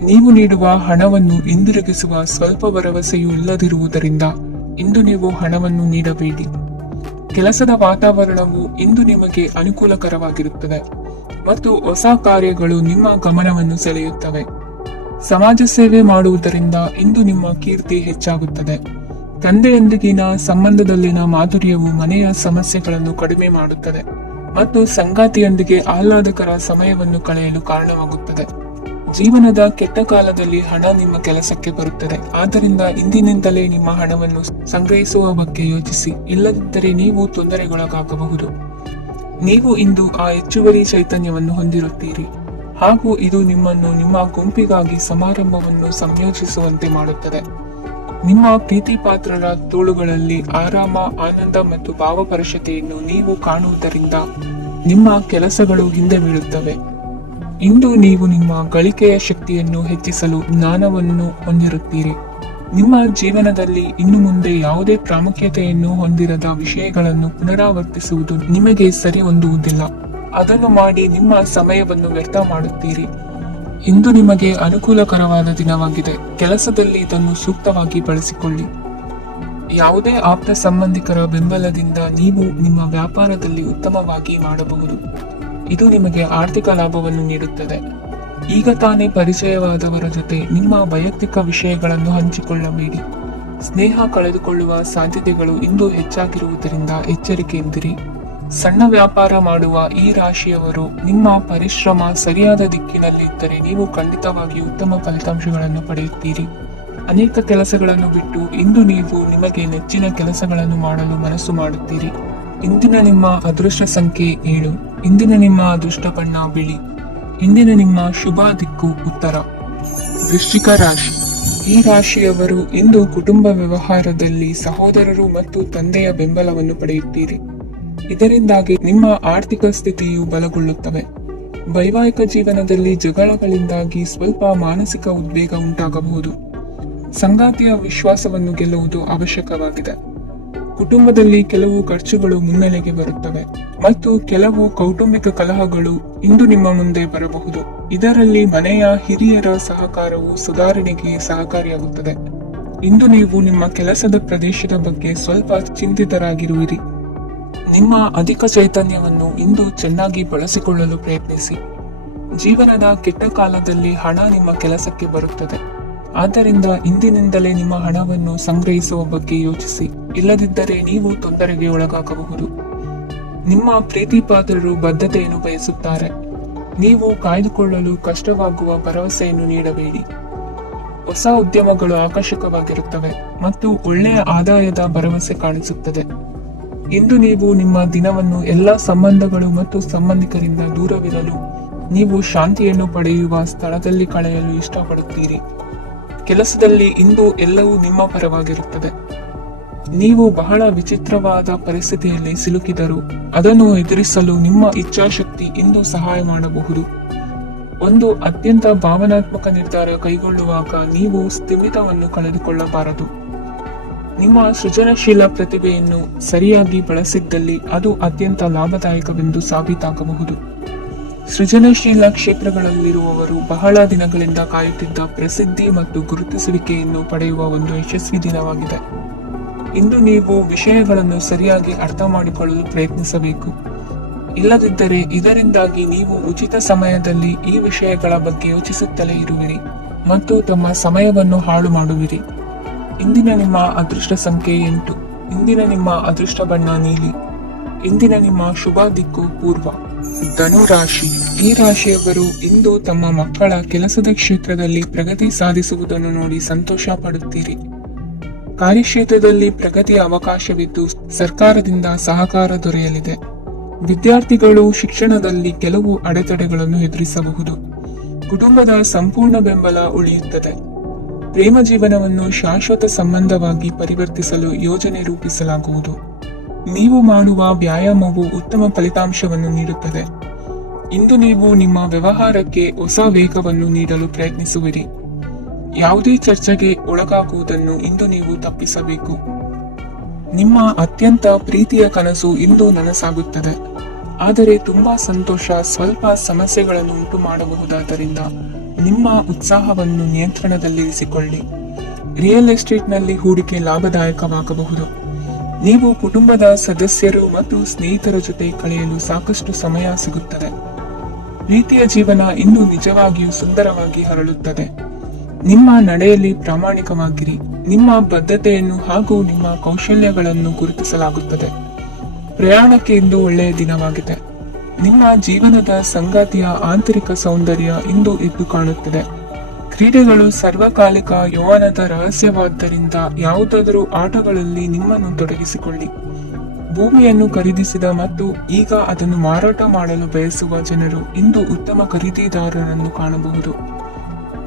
ನೀವು ನೀಡುವ ಹಣವನ್ನು ಹಿಂದಿರುಗಿಸುವ ಸ್ವಲ್ಪ ಭರವಸೆಯೂ ಇಲ್ಲದಿರುವುದರಿಂದ ಇಂದು ನೀವು ಹಣವನ್ನು ನೀಡಬೇಡಿ. ಕೆಲಸದ ವಾತಾವರಣವು ಇಂದು ನಿಮಗೆ ಅನುಕೂಲಕರವಾಗಿರುತ್ತದೆ ಮತ್ತು ಹೊಸ ಕಾರ್ಯಗಳು ನಿಮ್ಮ ಗಮನವನ್ನು ಸೆಳೆಯುತ್ತವೆ. ಸಮಾಜ ಸೇವೆ ಮಾಡುವುದರಿಂದ ಇಂದು ನಿಮ್ಮ ಕೀರ್ತಿ ಹೆಚ್ಚಾಗುತ್ತದೆ. ತಂದೆಯೊಂದಿಗಿನ ಸಂಬಂಧದಲ್ಲಿನ ಮಾಧುರ್ಯವು ಮನೆಯ ಸಮಸ್ಯೆಗಳನ್ನು ಕಡಿಮೆ ಮಾಡುತ್ತದೆ ಮತ್ತು ಸಂಗಾತಿಯೊಂದಿಗೆ ಆಹ್ಲಾದಕರ ಸಮಯವನ್ನು ಕಳೆಯಲು ಕಾರಣವಾಗುತ್ತದೆ. ಜೀವನದ ಕೆಟ್ಟ ಕಾಲದಲ್ಲಿ ಹಣ ನಿಮ್ಮ ಕೆಲಸಕ್ಕೆ ಬರುತ್ತದೆ. ಆದ್ದರಿಂದ ಇಂದಿನಿಂದಲೇ ನಿಮ್ಮ ಹಣವನ್ನು ಸಂಗ್ರಹಿಸುವ ಬಗ್ಗೆ ಯೋಚಿಸಿ, ಇಲ್ಲದಿದ್ದರೆ ನೀವು ತೊಂದರೆಗೊಳಗಾಗಬಹುದು. ನೀವು ಇಂದು ಆ ಹೆಚ್ಚುವರಿ ಚೈತನ್ಯವನ್ನು ಹೊಂದಿರುತ್ತೀರಿ ಹಾಗೂ ಇದು ನಿಮ್ಮನ್ನು ನಿಮ್ಮ ಗುಂಪಿಗಾಗಿ ಸಮಾರಂಭವನ್ನು ಸಂಯೋಜಿಸುವಂತೆ ಮಾಡುತ್ತದೆ. ನಿಮ್ಮ ಪ್ರೀತಿ ಪಾತ್ರರ ತೋಳುಗಳಲ್ಲಿ ಆರಾಮ, ಆನಂದ ಮತ್ತು ಭಾವಪರಶತೆಯನ್ನು ನೀವು ಕಾಣುವುದರಿಂದ ನಿಮ್ಮ ಕೆಲಸಗಳು ಹಿಂದೆ ಬೀಳುತ್ತವೆ. ಇಂದು ನೀವು ನಿಮ್ಮ ಗಳಿಕೆಯ ಶಕ್ತಿಯನ್ನು ಹೆಚ್ಚಿಸಲು ಜ್ಞಾನವನ್ನು ಹೊಂದಿರುತ್ತೀರಿ. ನಿಮ್ಮ ಜೀವನದಲ್ಲಿ ಇನ್ನು ಮುಂದೆ ಯಾವುದೇ ಪ್ರಾಮುಖ್ಯತೆಯನ್ನು ಹೊಂದಿರದ ವಿಷಯಗಳನ್ನು ಪುನರಾವರ್ತಿಸುವುದು ನಿಮಗೆ ಸರಿ ಹೊಂದುವುದಿಲ್ಲ. ಅದನ್ನು ಮಾಡಿ ನಿಮ್ಮ ಸಮಯವನ್ನು ವ್ಯರ್ಥ ಮಾಡುತ್ತೀರಿ. ಇಂದು ನಿಮಗೆ ಅನುಕೂಲಕರವಾದ ದಿನವಾಗಿದೆ. ಕೆಲಸದಲ್ಲಿ ಇದನ್ನು ಸೂಕ್ತವಾಗಿ ಬಳಸಿಕೊಳ್ಳಿ. ಯಾವುದೇ ಆಪ್ತ ಸಂಬಂಧಿಕರ ಬೆಂಬಲದಿಂದ ನೀವು ನಿಮ್ಮ ವ್ಯಾಪಾರದಲ್ಲಿ ಉತ್ತಮವಾಗಿ ಮಾಡಬಹುದು. ಇದು ನಿಮಗೆ ಆರ್ಥಿಕ ಲಾಭವನ್ನು ನೀಡುತ್ತದೆ. ಈಗ ತಾನೇ ಪರಿಚಯವಾದವರ ಜೊತೆ ನಿಮ್ಮ ವೈಯಕ್ತಿಕ ವಿಷಯಗಳನ್ನು ಹಂಚಿಕೊಳ್ಳಬೇಡಿ. ಸ್ನೇಹ ಕಳೆದುಕೊಳ್ಳುವ ಸಾಧ್ಯತೆಗಳು ಇಂದು ಹೆಚ್ಚಾಗಿರುವುದರಿಂದ ಎಚ್ಚರಿಕೆಯಿಂದಿರಿ. ಸಣ್ಣ ವ್ಯಾಪಾರ ಮಾಡುವ ಈ ರಾಶಿಯವರು ನಿಮ್ಮ ಪರಿಶ್ರಮ ಸರಿಯಾದ ದಿಕ್ಕಿನಲ್ಲಿದ್ದರೆ ನೀವು ಖಂಡಿತವಾಗಿಯೂ ಉತ್ತಮ ಫಲಿತಾಂಶಗಳನ್ನು ಪಡೆಯುತ್ತೀರಿ. ಅನೇಕ ಕೆಲಸಗಳನ್ನು ಬಿಟ್ಟು ಇಂದು ನೀವು ನಿಮಗೆ ನೆಚ್ಚಿನ ಕೆಲಸಗಳನ್ನು ಮಾಡಲು ಮನಸ್ಸು ಮಾಡುತ್ತೀರಿ. ಇಂದಿನ ನಿಮ್ಮ ಅದೃಷ್ಟ ಸಂಖ್ಯೆ 7. ಇಂದಿನ ನಿಮ್ಮ ಅದೃಷ್ಟ ಬಣ್ಣ ಬಿಳಿ. ಇಂದಿನ ನಿಮ್ಮ ಶುಭ ದಿಕ್ಕು ಉತ್ತರ. ವೃಶ್ಚಿಕ ರಾಶಿ. ಈ ರಾಶಿಯವರು ಇಂದು ಕುಟುಂಬ ವ್ಯವಹಾರದಲ್ಲಿ ಸಹೋದರರು ಮತ್ತು ತಂದೆಯ ಬೆಂಬಲವನ್ನು ಪಡೆಯುತ್ತೀರಿ. ಇದರಿಂದಾಗಿ ನಿಮ್ಮ ಆರ್ಥಿಕ ಸ್ಥಿತಿಯು ಬಲಗೊಳ್ಳುತ್ತವೆ. ವೈವಾಹಿಕ ಜೀವನದಲ್ಲಿ ಜಗಳಗಳಿಂದಾಗಿ ಸ್ವಲ್ಪ ಮಾನಸಿಕ ಉದ್ವೇಗ ಉಂಟಾಗಬಹುದು. ಸಂಗಾತಿಯ ವಿಶ್ವಾಸವನ್ನು ಗೆಲ್ಲುವುದು ಅವಶ್ಯಕವಾಗಿದೆ. ಕುಟುಂಬದಲ್ಲಿ ಕೆಲವು ಖರ್ಚುಗಳು ಮುನ್ನೆಲೆಗೆ ಬರುತ್ತವೆ ಮತ್ತು ಕೆಲವು ಕೌಟುಂಬಿಕ ಕಲಹಗಳು ಇಂದು ನಿಮ್ಮ ಮುಂದೆ ಬರಬಹುದು. ಇದರಲ್ಲಿ ಮನೆಯ ಹಿರಿಯರ ಸಹಕಾರವು ಸುಧಾರಣೆಗೆ ಸಹಕಾರಿಯಾಗುತ್ತದೆ. ಇಂದು ನೀವು ನಿಮ್ಮ ಕೆಲಸದ ಪ್ರದೇಶದ ಬಗ್ಗೆ ಸ್ವಲ್ಪ ಚಿಂತಿತರಾಗಿರುವಿರಿ. ನಿಮ್ಮ ಅಧಿಕ ಚೈತನ್ಯವನ್ನು ಇಂದು ಚೆನ್ನಾಗಿ ಬಳಸಿಕೊಳ್ಳಲು ಪ್ರಯತ್ನಿಸಿ. ಜೀವನದ ಕೆಟ್ಟ ಕಾಲದಲ್ಲಿ ಹಣ ನಿಮ್ಮ ಕೆಲಸಕ್ಕೆ ಬರುತ್ತದೆ. ಆದ್ದರಿಂದ ಇಂದಿನಿಂದಲೇ ನಿಮ್ಮ ಹಣವನ್ನು ಸಂಗ್ರಹಿಸುವ ಬಗ್ಗೆ ಯೋಚಿಸಿ, ಇಲ್ಲದಿದ್ದರೆ ನೀವು ತೊಂದರೆಗೆ ಒಳಗಾಗಬಹುದು. ನಿಮ್ಮ ಪ್ರೀತಿ ಪಾತ್ರರು ಬದ್ಧತೆಯನ್ನು ಬಯಸುತ್ತಾರೆ. ನೀವು ಕಾಯ್ದುಕೊಳ್ಳಲು ಕಷ್ಟವಾಗುವ ಭರವಸೆಯನ್ನು ನೀಡಬೇಡಿ. ಹೊಸ ಉದ್ಯಮಗಳು ಆಕರ್ಷಕವಾಗಿರುತ್ತವೆ ಮತ್ತು ಒಳ್ಳೆಯ ಆದಾಯದ ಭರವಸೆ ಕಾಣಿಸುತ್ತದೆ. ಇಂದು ನೀವು ನಿಮ್ಮ ದಿನವನ್ನು ಎಲ್ಲಾ ಸಂಬಂಧಗಳು ಮತ್ತು ಸಂಬಂಧಿಕರಿಂದ ದೂರವಿರಲು ನೀವು ಶಾಂತಿಯನ್ನು ಪಡೆಯುವ ಸ್ಥಳದಲ್ಲಿ ಕಳೆಯಲು ಇಷ್ಟಪಡುತ್ತೀರಿ. ಕೆಲಸದಲ್ಲಿ ಇಂದು ಎಲ್ಲವೂ ನಿಮ್ಮ ಪರವಾಗಿರುತ್ತದೆ. ನೀವು ಬಹಳ ವಿಚಿತ್ರವಾದ ಪರಿಸ್ಥಿತಿಯಲ್ಲಿ ಸಿಲುಕಿದರೂ ಅದನ್ನು ಎದುರಿಸಲು ನಿಮ್ಮ ಇಚ್ಛಾಶಕ್ತಿ ಇಂದು ಸಹಾಯ ಮಾಡಬಹುದು. ಒಂದು ಅತ್ಯಂತ ಭಾವನಾತ್ಮಕ ನಿರ್ಧಾರ ಕೈಗೊಳ್ಳುವಾಗ ನೀವು ಸ್ಥಿಮಿತವನ್ನು ಕಳೆದುಕೊಳ್ಳಬಾರದು. ನಿಮ್ಮ ಸೃಜನಶೀಲ ಪ್ರತಿಭೆಯನ್ನು ಸರಿಯಾಗಿ ಬಳಸಿದ್ದಲ್ಲಿ ಅದು ಅತ್ಯಂತ ಲಾಭದಾಯಕವೆಂದು ಸಾಬೀತಾಗಬಹುದು. ಸೃಜನಶೀಲ ಕ್ಷೇತ್ರಗಳಲ್ಲಿರುವವರು ಬಹಳ ದಿನಗಳಿಂದ ಕಾಯುತ್ತಿದ್ದ ಪ್ರಸಿದ್ಧಿ ಮತ್ತು ಗುರುತಿಸುವಿಕೆಯನ್ನು ಪಡೆಯುವ ಒಂದು ಯಶಸ್ವಿ ದಿನವಾಗಿದೆ. ಇಂದು ನೀವು ವಿಷಯಗಳನ್ನು ಸರಿಯಾಗಿ ಅರ್ಥ ಮಾಡಿಕೊಳ್ಳಲು ಪ್ರಯತ್ನಿಸಬೇಕು. ಇಲ್ಲದಿದ್ದರೆ ಇದರಿಂದಾಗಿ ನೀವು ಉಚಿತ ಸಮಯದಲ್ಲಿ ಈ ವಿಷಯಗಳ ಬಗ್ಗೆ ಯೋಚಿಸುತ್ತಲೇ ಇರುವಿರಿ ಮತ್ತು ತಮ್ಮ ಸಮಯವನ್ನು ಹಾಳು ಮಾಡುವಿರಿ. ಇಂದಿನ ನಿಮ್ಮ ಅದೃಷ್ಟ ಸಂಖ್ಯೆ 8. ಇಂದಿನ ನಿಮ್ಮ ಅದೃಷ್ಟ ಬಣ್ಣ ನೀಲಿ. ಇಂದಿನ ನಿಮ್ಮ ಶುಭ ದಿಕ್ಕು ಪೂರ್ವ. ಧನು ರಾಶಿ. ಈ ರಾಶಿಯವರು ಇಂದು ತಮ್ಮ ಮಕ್ಕಳ ಕೆಲಸದ ಕ್ಷೇತ್ರದಲ್ಲಿ ಪ್ರಗತಿ ಸಾಧಿಸುವುದನ್ನು ನೋಡಿ ಸಂತೋಷ ಪಡುತ್ತೀರಿ. ಕಾರ್ಯಕ್ಷೇತ್ರದಲ್ಲಿ ಪ್ರಗತಿಯ ಅವಕಾಶವಿದ್ದು ಸರ್ಕಾರದಿಂದ ಸಹಕಾರ ದೊರೆಯಲಿದೆ. ವಿದ್ಯಾರ್ಥಿಗಳು ಶಿಕ್ಷಣದಲ್ಲಿ ಕೆಲವು ಅಡೆತಡೆಗಳನ್ನು ಎದುರಿಸಬಹುದು. ಕುಟುಂಬದ ಸಂಪೂರ್ಣ ಬೆಂಬಲ ಉಳಿಯುತ್ತದೆ. ಪ್ರೇಮ ಜೀವನವನ್ನು ಶಾಶ್ವತ ಸಂಬಂಧವಾಗಿ ಪರಿವರ್ತಿಸಲು ಯೋಜನೆ ರೂಪಿಸಲಾಗುವುದು. ನೀವು ಮಾಡುವ ವ್ಯಾಯಾಮವು ಉತ್ತಮ ಫಲಿತಾಂಶವನ್ನು ನೀಡುತ್ತದೆ. ಇಂದು ನೀವು ನಿಮ್ಮ ವ್ಯವಹಾರಕ್ಕೆ ಹೊಸ ವೇಗವನ್ನು ನೀಡಲು ಪ್ರಯತ್ನಿಸುವಿರಿ. ಯಾವುದೇ ಚರ್ಚೆಗೆ ಒಳಗಾಗುವುದನ್ನು ಇಂದು ನೀವು ತಪ್ಪಿಸಬೇಕು. ನಿಮ್ಮ ಅತ್ಯಂತ ಪ್ರೀತಿಯ ಕನಸು ಇಂದು ನನಸಾಗುತ್ತದೆ. ಆದರೆ ತುಂಬಾ ಸಂತೋಷ ಸ್ವಲ್ಪ ಸಮಸ್ಯೆಗಳನ್ನು ಉಂಟು ಮಾಡಬಹುದಾದ್ದರಿಂದ ನಿಮ್ಮ ಉತ್ಸಾಹವನ್ನು ನಿಯಂತ್ರಣದಲ್ಲಿರಿಸಿಕೊಳ್ಳಿ. ರಿಯಲ್ ಎಸ್ಟೇಟ್ನಲ್ಲಿ ಹೂಡಿಕೆ ಲಾಭದಾಯಕವಾಗಬಹುದು. ನೀವು ಕುಟುಂಬದ ಸದಸ್ಯರು ಮತ್ತು ಸ್ನೇಹಿತರ ಜೊತೆ ಕಳೆಯಲು ಸಾಕಷ್ಟು ಸಮಯ ಸಿಗುತ್ತದೆ. ಪ್ರೀತಿಯ ಜೀವನ ಇಂದು ನಿಜವಾಗಿಯೂ ಸುಂದರವಾಗಿ ಹರಳುತ್ತದೆ. ನಿಮ್ಮ ನಡೆಯಲ್ಲಿ ಪ್ರಾಮಾಣಿಕವಾಗಿರಿ. ನಿಮ್ಮ ಬದ್ಧತೆಯನ್ನು ಹಾಗೂ ನಿಮ್ಮ ಕೌಶಲ್ಯಗಳನ್ನು ಗುರುತಿಸಲಾಗುತ್ತದೆ. ಪ್ರಯಾಣಕ್ಕೆ ಇಂದು ಒಳ್ಳೆಯ ದಿನವಾಗಿದೆ. ನಿಮ್ಮ ಜೀವನದ ಸಂಗಾತಿಯ ಆಂತರಿಕ ಸೌಂದರ್ಯ ಇಂದು ಎದ್ದು ಕಾಣುತ್ತದೆ. ಕ್ರೀಡೆಗಳು ಸರ್ವಕಾಲಿಕ ಯೌವನದ ರಹಸ್ಯವಾದ್ದರಿಂದ ಯಾವುದಾದರೂ ಆಟಗಳಲ್ಲಿ ನಿಮ್ಮನ್ನು ತೊಡಗಿಸಿಕೊಳ್ಳಿ. ಭೂಮಿಯನ್ನು ಖರೀದಿಸಿದ ಮತ್ತು ಈಗ ಅದನ್ನು ಮಾರಾಟ ಮಾಡಲು ಬಯಸುವ ಜನರು ಇಂದು ಉತ್ತಮ ಖರೀದಿದಾರರನ್ನು ಕಾಣಬಹುದು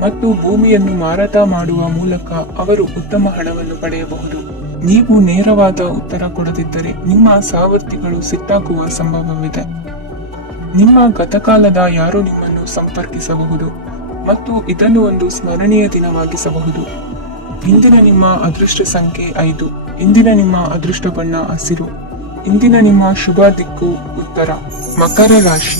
ಮತ್ತು ಭೂಮಿಯನ್ನು ಮಾರಾಟ ಮಾಡುವ ಮೂಲಕ ಅವರು ಉತ್ತಮ ಹಣವನ್ನು ಪಡೆಯಬಹುದು. ನೀವು ನೇರವಾದ ಉತ್ತರ ಕೊಡದಿದ್ದರೆ ನಿಮ್ಮ ಸಹವರ್ತಿಗಳು ಸಿಟ್ಟಾಗುವ ಸಂಭವವಿದೆ. ನಿಮ್ಮ ಗತಕಾಲದ ಯಾರು ನಿಮ್ಮನ್ನು ಸಂಪರ್ಕಿಸಬಹುದು ಮತ್ತು ಇದನ್ನು ಒಂದು ಸ್ಮರಣೀಯ ದಿನವಾಗಿಸಬಹುದು. ಇಂದಿನ ನಿಮ್ಮ ಅದೃಷ್ಟ ಸಂಖ್ಯೆ 5. ಇಂದಿನ ನಿಮ್ಮ ಅದೃಷ್ಟ ಬಣ್ಣ ಹಸಿರು. ಇಂದಿನ ನಿಮ್ಮ ಶುಭ ದಿಕ್ಕು ಉತ್ತರ. ಮಕರ ರಾಶಿ.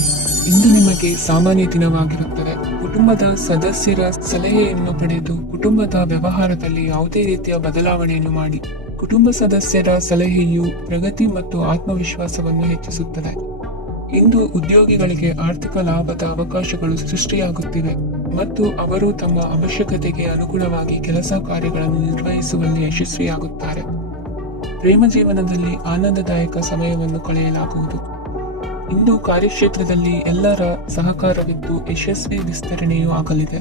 ಇಂದು ನಿಮಗೆ ಸಾಮಾನ್ಯ ದಿನವಾಗಿರುತ್ತದೆ. ಕುಟುಂಬದ ಸದಸ್ಯರ ಸಲಹೆಯನ್ನು ಪಡೆದು ಕುಟುಂಬದ ವ್ಯವಹಾರದಲ್ಲಿ ಯಾವುದೇ ರೀತಿಯ ಬದಲಾವಣೆಯನ್ನು ಮಾಡಿ. ಕುಟುಂಬ ಸದಸ್ಯರ ಸಲಹೆಯು ಪ್ರಗತಿ ಮತ್ತು ಆತ್ಮವಿಶ್ವಾಸವನ್ನು ಹೆಚ್ಚಿಸುತ್ತದೆ. ಇಂದು ಉದ್ಯೋಗಿಗಳಿಗೆ ಆರ್ಥಿಕ ಲಾಭದ ಅವಕಾಶಗಳು ಸೃಷ್ಟಿಯಾಗುತ್ತಿವೆ ಮತ್ತು ಅವರು ತಮ್ಮ ಅವಶ್ಯಕತೆಗೆ ಅನುಗುಣವಾಗಿ ಕೆಲಸ ಕಾರ್ಯಗಳನ್ನು ನಿರ್ವಹಿಸುವಲ್ಲಿ ಯಶಸ್ವಿಯಾಗುತ್ತಾರೆ. ಪ್ರೇಮ ಜೀವನದಲ್ಲಿ ಆನಂದದಾಯಕ ಸಮಯವನ್ನು ಕಳೆಯಲಾಗುವುದು. ಇಂದು ಕಾರ್ಯಕ್ಷೇತ್ರದಲ್ಲಿ ಎಲ್ಲರ ಸಹಕಾರವಿದ್ದು ಯಶಸ್ವಿ ವಿಸ್ತರಣೆಯೂ ಆಗಲಿದೆ.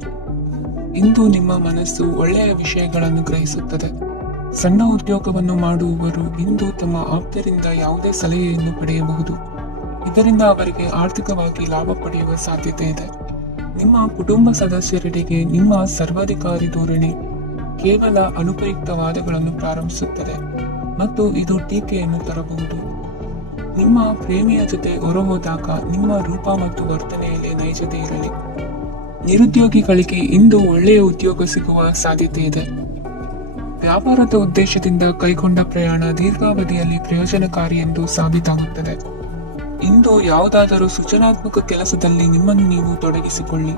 ಇಂದು ನಿಮ್ಮ ಮನಸ್ಸು ಒಳ್ಳೆಯ ವಿಷಯಗಳನ್ನು ಗ್ರಹಿಸುತ್ತದೆ. ಸಣ್ಣ ಉದ್ಯೋಗವನ್ನು ಮಾಡುವವರು ಇಂದು ತಮ್ಮ ಆಪ್ತರಿಂದ ಯಾವುದೇ ಸಲಹೆಯನ್ನು ಪಡೆಯಬಹುದು. ಇದರಿಂದ ಅವರಿಗೆ ಆರ್ಥಿಕವಾಗಿ ಲಾಭ ಪಡೆಯುವ ಸಾಧ್ಯತೆ ಇದೆ. ನಿಮ್ಮ ಕುಟುಂಬ ಸದಸ್ಯರೆಡೆಗೆ ನಿಮ್ಮ ಸರ್ವಾಧಿಕಾರಿ ಧೋರಣೆ ಕೇವಲ ಅನುಪಯುಕ್ತ ವಾದಗಳನ್ನು ಪ್ರಾರಂಭಿಸುತ್ತದೆ ಮತ್ತು ಇದು ಟೀಕೆಯನ್ನು ತರಬಹುದು. ನಿಮ್ಮ ಪ್ರೇಮಿಯ ಜೊತೆ ಹೊರಹೋದಾಗ ನಿಮ್ಮ ರೂಪ ಮತ್ತು ವರ್ತನೆಯಲ್ಲಿ ನೈಜತೆ ಇರಲಿ. ನಿರುದ್ಯೋಗಿಗಳಿಗೆ ಇಂದು ಒಳ್ಳೆಯ ಉದ್ಯೋಗ ಸಿಗುವ ಸಾಧ್ಯತೆ ಇದೆ. ವ್ಯಾಪಾರದ ಉದ್ದೇಶದಿಂದ ಕೈಗೊಂಡ ಪ್ರಯಾಣ ದೀರ್ಘಾವಧಿಯಲ್ಲಿ ಪ್ರಯೋಜನಕಾರಿ ಎಂದು ಸಾಬೀತಾಗುತ್ತದೆ. ಇಂದು ಯಾವುದಾದರೂ ಸೃಜನಾತ್ಮಕ ಕೆಲಸದಲ್ಲಿ ನಿಮ್ಮನ್ನು ನೀವು ತೊಡಗಿಸಿಕೊಳ್ಳಿ.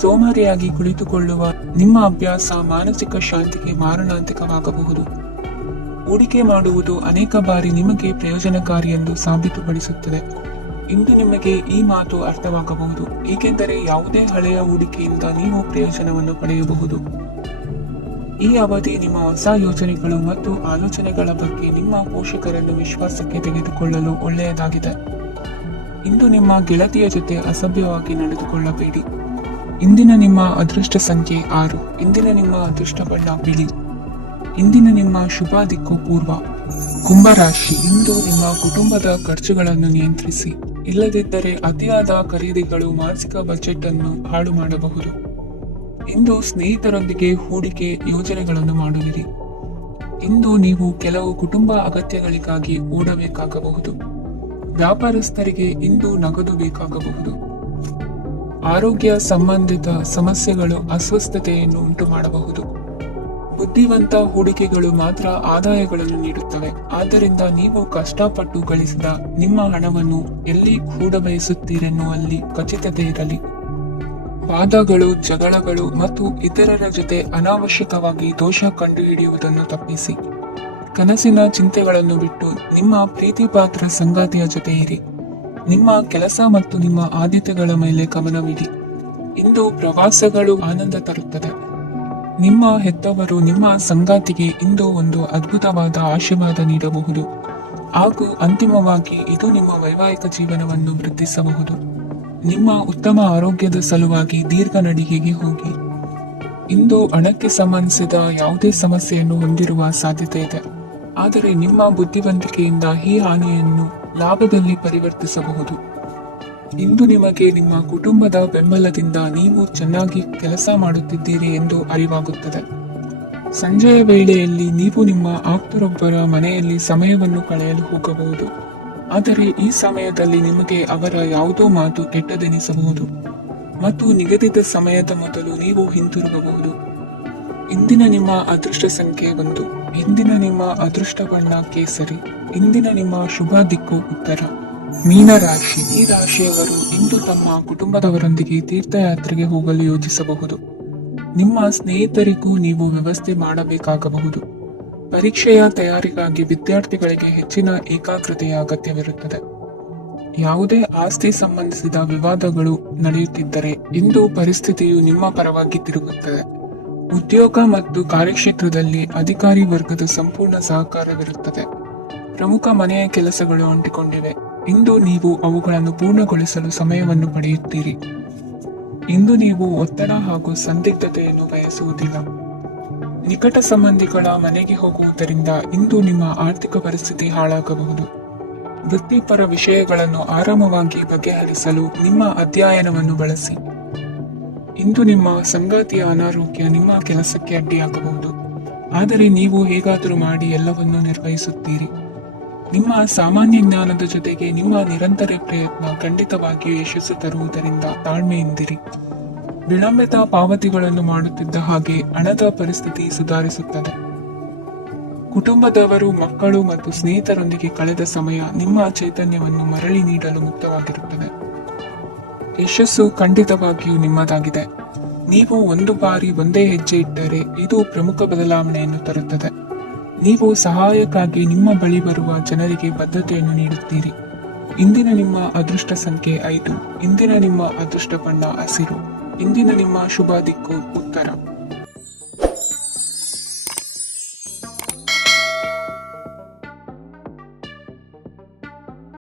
ಸೋಮಾರಿಯಾಗಿ ಕುಳಿತುಕೊಳ್ಳುವ ನಿಮ್ಮ ಅಭ್ಯಾಸ ಮಾನಸಿಕ ಶಾಂತಿಗೆ ಮಾರಣಾಂತಿಕವಾಗಬಹುದು. ಹೂಡಿಕೆ ಮಾಡುವುದು ಅನೇಕ ಬಾರಿ ನಿಮಗೆ ಪ್ರಯೋಜನಕಾರಿ ಎಂದು ಸಾಬೀತುಪಡಿಸುತ್ತದೆ. ಇಂದು ನಿಮಗೆ ಈ ಮಾತು ಅರ್ಥವಾಗಬಹುದು, ಏಕೆಂದರೆ ಯಾವುದೇ ಹಳೆಯ ಹೂಡಿಕೆಯಿಂದ ನೀವು ಪ್ರಯೋಜನವನ್ನು ಪಡೆಯಬಹುದು. ಈ ಅವಧಿ ನಿಮ್ಮ ಹೊಸ ಯೋಜನೆಗಳು ಮತ್ತು ಆಲೋಚನೆಗಳ ಬಗ್ಗೆ ನಿಮ್ಮ ಪೋಷಕರನ್ನು ವಿಶ್ವಾಸಕ್ಕೆ ತೆಗೆದುಕೊಳ್ಳಲು ಒಳ್ಳೆಯದಾಗಿದೆ. ಇಂದು ನಿಮ್ಮ ಗೆಳತಿಯ ಜೊತೆ ಅಸಭ್ಯವಾಗಿ ನಡೆದುಕೊಳ್ಳಬೇಡಿ. ಇಂದಿನ ನಿಮ್ಮ ಅದೃಷ್ಟ ಸಂಖ್ಯೆ 6. ಇಂದಿನ ನಿಮ್ಮ ಅದೃಷ್ಟ ಬಣ್ಣ ಬಿಳಿ. ಇಂದಿನ ನಿಮ್ಮ ಶುಭ ದಿಕ್ಕು ಪೂರ್ವ. ಕುಂಭರಾಶಿ, ಇಂದು ನಿಮ್ಮ ಕುಟುಂಬದ ಖರ್ಚುಗಳನ್ನು ನಿಯಂತ್ರಿಸಿ. ಇಲ್ಲದಿದ್ದರೆ ಅತಿಯಾದ ಖರೀದಿಗಳು ಮಾಸಿಕ ಬಜೆಟ್ ಅನ್ನು ಹಾಳು ಮಾಡಬಹುದು. ಇಂದು ಸ್ನೇಹಿತರೊಂದಿಗೆ ಹೂಡಿಕೆ ಯೋಜನೆಗಳನ್ನು ಮಾಡುವಿರಿ. ಇಂದು ನೀವು ಕೆಲವು ಕುಟುಂಬ ಅಗತ್ಯಗಳಿಗಾಗಿ ಓಡಬೇಕಾಗಬಹುದು. ವ್ಯಾಪಾರಸ್ಥರಿಗೆ ಇಂದು ನಗದು ಬೇಕಾಗಬಹುದು. ಆರೋಗ್ಯ ಸಂಬಂಧಿತ ಸಮಸ್ಯೆಗಳು ಅಸ್ವಸ್ಥತೆಯನ್ನು ಉಂಟು ಮಾಡಬಹುದು. ಬುದ್ಧಿವಂತ ಹೂಡಿಕೆಗಳು ಮಾತ್ರ ಆದಾಯಗಳನ್ನು ನೀಡುತ್ತವೆ. ಆದ್ದರಿಂದ ನೀವು ಕಷ್ಟಪಟ್ಟು ಗಳಿಸಿದ ನಿಮ್ಮ ಹಣವನ್ನು ಎಲ್ಲಿ ಹೂಡಬಯಸುತ್ತೀರೆನ್ನುವಲ್ಲಿ ಖಚಿತತೆ ಇರಲಿ. ವಾದಗಳು, ಜಗಳಗಳು ಮತ್ತು ಇತರರ ಜೊತೆ ಅನಾವಶ್ಯಕವಾಗಿ ದೋಷ ಕಂಡುಹಿಡಿಯುವುದನ್ನು ತಪ್ಪಿಸಿ. ಕನಸಿನ ಚಿಂತೆಗಳನ್ನು ಬಿಟ್ಟು ನಿಮ್ಮ ಪ್ರೀತಿಪಾತ್ರ ಸಂಗಾತಿಯ ಜೊತೆ ಇರಿ. ನಿಮ್ಮ ಕೆಲಸ ಮತ್ತು ನಿಮ್ಮ ಆದ್ಯತೆಗಳ ಮೇಲೆ ಗಮನವಿಡಿ. ಇಂದು ಪ್ರವಾಸಗಳು ಆನಂದ ತರುತ್ತದೆ. ನಿಮ್ಮ ಹೆತ್ತವರು ನಿಮ್ಮ ಸಂಗಾತಿಗೆ ಇಂದು ಒಂದು ಅದ್ಭುತವಾದ ಆಶೀರ್ವಾದ ನೀಡಬಹುದು ಹಾಗೂ ಅಂತಿಮವಾಗಿ ಇದು ನಿಮ್ಮ ವೈವಾಹಿಕ ಜೀವನವನ್ನು ವೃದ್ಧಿಸಬಹುದು. ನಿಮ್ಮ ಉತ್ತಮ ಆರೋಗ್ಯದ ಸಲುವಾಗಿ ದೀರ್ಘ ನಡಿಗೆಗೆ ಹೋಗಿ. ಇಂದು ಹಣಕ್ಕೆ ಸಂಬಂಧಿಸಿದ ಯಾವುದೇ ಸಮಸ್ಯೆಯನ್ನು ಹೊಂದಿರುವ ಸಾಧ್ಯತೆ ಇದೆ. ಆದರೆ ನಿಮ್ಮ ಬುದ್ಧಿವಂತಿಕೆಯಿಂದ ಈ ಹಾನಿಯನ್ನು ಲಾಭದಲ್ಲಿ ಪರಿವರ್ತಿಸಬಹುದು. ಇಂದು ನಿಮಗೆ ನಿಮ್ಮ ಕುಟುಂಬದ ಬೆಂಬಲದಿಂದ ನೀವು ಚೆನ್ನಾಗಿ ಕೆಲಸ ಮಾಡುತ್ತಿದ್ದೀರಿ ಎಂದು ಅರಿವಾಗುತ್ತದೆ. ಸಂಜೆಯ ವೇಳೆಯಲ್ಲಿ ನೀವು ನಿಮ್ಮ ಆಪ್ತರೊಬ್ಬರ ಮನೆಯಲ್ಲಿ ಸಮಯವನ್ನು ಕಳೆಯಲು ಹೋಗಬಹುದು. ಆದರೆ ಈ ಸಮಯದಲ್ಲಿ ನಿಮಗೆ ಅವರ ಯಾವುದೋ ಮಾತು ಕೆಟ್ಟದೆನಿಸಬಹುದು ಮತ್ತು ನಿಗದಿತ ಸಮಯದ ಮೊದಲು ನೀವು ಹಿಂತಿರುಗಬಹುದು. ಇಂದಿನ ನಿಮ್ಮ ಅದೃಷ್ಟ ಸಂಖ್ಯೆ 1. ಇಂದಿನ ನಿಮ್ಮ ಅದೃಷ್ಟ ಬಣ್ಣ ಕೇಸರಿ. ಇಂದಿನ ನಿಮ್ಮ ಶುಭ ದಿಕ್ಕು ಉತ್ತರ. ಮೀನರಾಶಿ, ಈ ರಾಶಿಯವರು ಇಂದು ತಮ್ಮ ಕುಟುಂಬದವರೊಂದಿಗೆ ತೀರ್ಥಯಾತ್ರೆಗೆ ಹೋಗಲು ಯೋಜಿಸಬಹುದು. ನಿಮ್ಮ ಸ್ನೇಹಿತರಿಗೂ ನೀವು ವ್ಯವಸ್ಥೆ ಮಾಡಬೇಕಾಗಬಹುದು. ಪರೀಕ್ಷೆಯ ತಯಾರಿಗಾಗಿ ವಿದ್ಯಾರ್ಥಿಗಳಿಗೆ ಹೆಚ್ಚಿನ ಏಕಾಗ್ರತೆಯ ಅಗತ್ಯವಿರುತ್ತದೆ. ಯಾವುದೇ ಆಸ್ತಿ ಸಂಬಂಧಿಸಿದ ವಿವಾದಗಳು ನಡೆಯುತ್ತಿದ್ದರೆ ಇಂದು ಪರಿಸ್ಥಿತಿಯು ನಿಮ್ಮ ಪರವಾಗಿ ತಿರುಗುತ್ತದೆ. ಉದ್ಯೋಗ ಮತ್ತು ಕಾರ್ಯಕ್ಷೇತ್ರದಲ್ಲಿ ಅಧಿಕಾರಿ ವರ್ಗದ ಸಂಪೂರ್ಣ ಸಹಕಾರವಿರುತ್ತದೆ. ಪ್ರಮುಖ ಮನೆಯ ಕೆಲಸಗಳು ಅಂಟಿಕೊಂಡಿವೆ. ಇಂದು ನೀವು ಅವುಗಳನ್ನು ಪೂರ್ಣಗೊಳಿಸಲು ಸಮಯವನ್ನು ಪಡೆಯುತ್ತೀರಿ. ಇಂದು ನೀವು ಒತ್ತಡ ಹಾಗೂ ಸಂದಿಗ್ಧತೆಯನ್ನು ಬಯಸುವುದಿಲ್ಲ. ನಿಕಟ ಸಂಬಂಧಿಗಳ ಮನೆಗೆ ಹೋಗುವುದರಿಂದ ಇಂದು ನಿಮ್ಮ ಆರ್ಥಿಕ ಪರಿಸ್ಥಿತಿ ಹಾಳಾಗಬಹುದು. ವೃತ್ತಿಪರ ವಿಷಯಗಳನ್ನು ಆರಾಮವಾಗಿ ಬಗೆಹರಿಸಲು ನಿಮ್ಮ ಅಧ್ಯಯನವನ್ನು ಬಳಸಿ. ಇಂದು ನಿಮ್ಮ ಸಂಗಾತಿಯ ಅನಾರೋಗ್ಯ ನಿಮ್ಮ ಕೆಲಸಕ್ಕೆ ಅಡ್ಡಿಯಾಗಬಹುದು. ಆದರೆ ನೀವು ಹೇಗಾದರೂ ಮಾಡಿ ಎಲ್ಲವನ್ನೂ ನಿರ್ವಹಿಸುತ್ತೀರಿ. ನಿಮ್ಮ ಸಾಮಾನ್ಯ ಜ್ಞಾನದ ಜೊತೆಗೆ ನಿಮ್ಮ ನಿರಂತರ ಪ್ರಯತ್ನ ಖಂಡಿತವಾಗಿಯೂ ಯಶಸ್ಸು ತರುವುದರಿಂದ ತಾಳ್ಮೆಯಿಂದಿರಿ. ವಿಳಂಬಿತ ಪಾವತಿಗಳನ್ನು ಮಾಡುತ್ತಿದ್ದ ಹಾಗೆ ಹಣದ ಪರಿಸ್ಥಿತಿ ಸುಧಾರಿಸುತ್ತದೆ. ಕುಟುಂಬದವರು, ಮಕ್ಕಳು ಮತ್ತು ಸ್ನೇಹಿತರೊಂದಿಗೆ ಕಳೆದ ಸಮಯ ನಿಮ್ಮ ಚೈತನ್ಯವನ್ನು ಮರಳಿ ನೀಡಲು ಮುಕ್ತವಾಗಿರುತ್ತದೆ. ಯಶಸ್ಸು ಖಂಡಿತವಾಗಿಯೂ ನಿಮ್ಮದಾಗಿದೆ. ನೀವು ಒಂದು ಬಾರಿ ಒಂದೇ ಹೆಜ್ಜೆ ಇಟ್ಟರೆ ಇದು ಪ್ರಮುಖ ಬದಲಾವಣೆಯನ್ನು ತರುತ್ತದೆ. ನೀವು ಸಹಾಯಕ್ಕಾಗಿ ನಿಮ್ಮ ಬಳಿ ಬರುವ ಜನರಿಗೆ ಬದ್ಧತೆಯನ್ನು ನೀಡುತ್ತೀರಿ. ಇಂದಿನ ನಿಮ್ಮ ಅದೃಷ್ಟ ಸಂಖ್ಯೆ 5. ಇಂದಿನ ನಿಮ್ಮ ಅದೃಷ್ಟ ಬಣ್ಣ ಹಸಿರು. ಇಂದಿನ ನಿಮ್ಮ ಶುಭ ದಿಕ್ಕು ಉತ್ತರ.